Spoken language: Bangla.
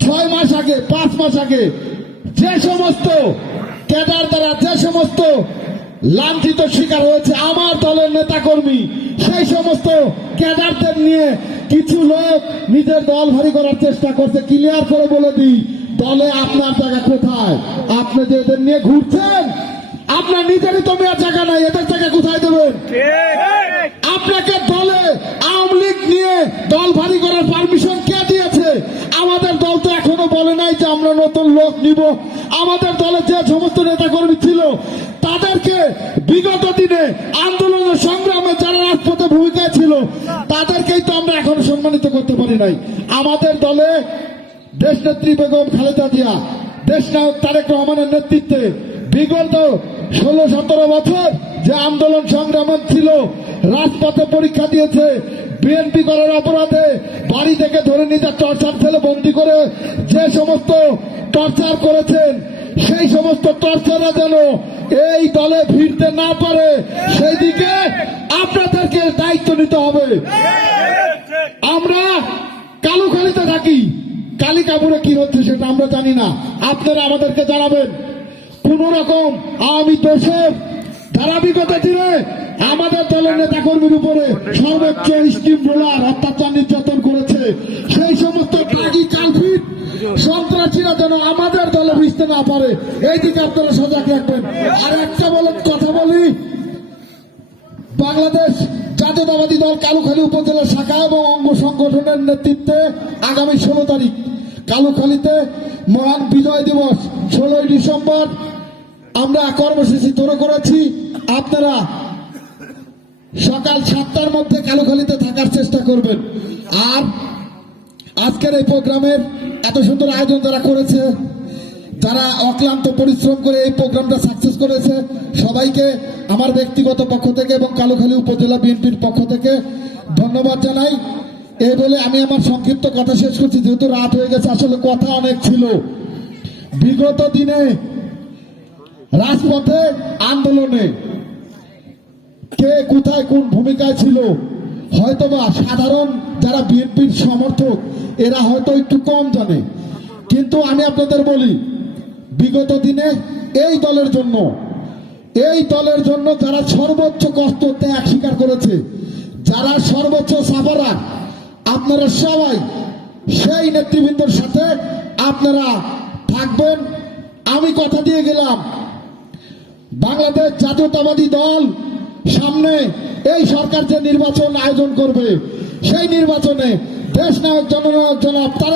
ছয় মাস আগে পাঁচ মাস আগে যে সমস্ত ক্যাডার দ্বারা যে সমস্ত লাঞ্ছিত শিকার হয়েছে আমার দলের নেতাকর্মী সেই সমস্ত ক্যাডারদের নিয়ে কিছু লোক নিজের দল ভারী করার চেষ্টা করছে। ক্লিয়ার করে বলে দিই দলে আপনার জায়গা কোথায়? আপনি যে এদের নিয়ে ঘুরছেন আপনার নিজেরই তো মেয়ার জায়গা নাই এদের জায়গা কোথায় দেবেন? আপনাকে দলে আওয়ামী লীগ নিয়ে দল ভারী করার পারমিশন কে দিয়েছে আমাদের দল তো বলে নাই যে আমরা নতুন লোক নিব। আমাদের দলে যে সমস্ত নেতাকর্মী ছিল, তাদেরকে বিগত দিনে আন্দোলনের সংগ্রামে যারা রাজপথে ভূমিকায় ছিল, তাদেরকেই তো আমরা এখনও সম্মানিত করতে পারি নাই। আমাদের দলে দেশনেত্রী বেগম খালেদা জিয়া, দেশ নায়ক তারেক রহমানের নেতৃত্বে বিগত ষোলো সতেরো বছর যে আন্দোলন সংগ্রাম ছিল, রাজপথে পরীক্ষা দিয়েছে বিএনপি করার অপরাধে বাড়ি থেকে ধরে নিজের টর্চার ফেলে বন্দি করে যে সমস্ত টর্চার করেছেন, সেই সমস্ত টর্চাররা যেন এই দলে ফিরতে না পারে সেই দিকে আপনাদেরকে দায়িত্ব নিতে হবে। আমরা কালুখালিতে থাকি। কালিকাপুরে কি হচ্ছে সেটা আমরা জানি না। আপনারা আমাদেরকে জানাবেন। কোন রকম আওয়ামী দোষর যারা বিগত আমাদের দলের নেতা কর্মীর উপরে সর্বোচ্চ স্টিম রোলার অত্যাচার নির্যাতন করেছে। সেই সমস্ত কাগি কালফিট সন্ত্রাসীরা যেন আমাদের দলে মিশতে না পারে এই দিকে আপনারা সজাগ রাখবেন আর একটা বলেন কথা বলি, বাংলাদেশ জাতীয়তাবাদী দল কালুখালী উপজেলা শাখা এবং অঙ্গ সংগঠনের নেতৃত্বে আগামী ষোলো তারিখ কালুখালীতে মহান বিজয় দিবস, ষোলোই ডিসেম্বর আমরা কর্মসূচি তৈরি করেছি। আপনারা সকাল সাতটার মধ্যে কালুখালীতে থাকার চেষ্টা করবেন। আর আজকের এই প্রোগ্রামের এত সুন্দর আয়োজন যারা করেছে, যারা অক্লান্ত পরিশ্রম করে এই প্রোগ্রামটা সাকসেস করেছে, সবাইকে আমার ব্যক্তিগত পক্ষ থেকে এবং কালুখালী উপজেলা বিএনপির পক্ষ থেকে ধন্যবাদ জানাই। এই বলে আমি আমার সংক্ষিপ্ত কথা শেষ করছি, যেহেতু রাত হয়ে গেছে, আসলে কথা অনেক ছিল। বিগত দিনে রাজপথে আন্দোলনে কে কোথায় কোন ভূমিকায় ছিল, হয়তোবা সাধারণ যারা বিএনপির সমর্থক, এরা হয়তো একটু কম জানে। কিন্তু আমি আপনাদের বলি, বিগত দিনে এই দলের জন্য, এই দলের জন্য যারা সর্বোচ্চ কষ্ট ত্যাগ স্বীকার করেছে, যারা সর্বোচ্চ সাফারা, আপনারা সবাই সেই নেতৃবৃন্দের সাথে আপনারা থাকবেন। আমি কথা দিয়ে গেলাম বাংলাদেশ জাতীয়তাবাদী দল সামনে এই সরকার যে নির্বাচন আয়োজন করবে, সেই নির্বাচনে দেশ নায়ক, জননায়ক জনাব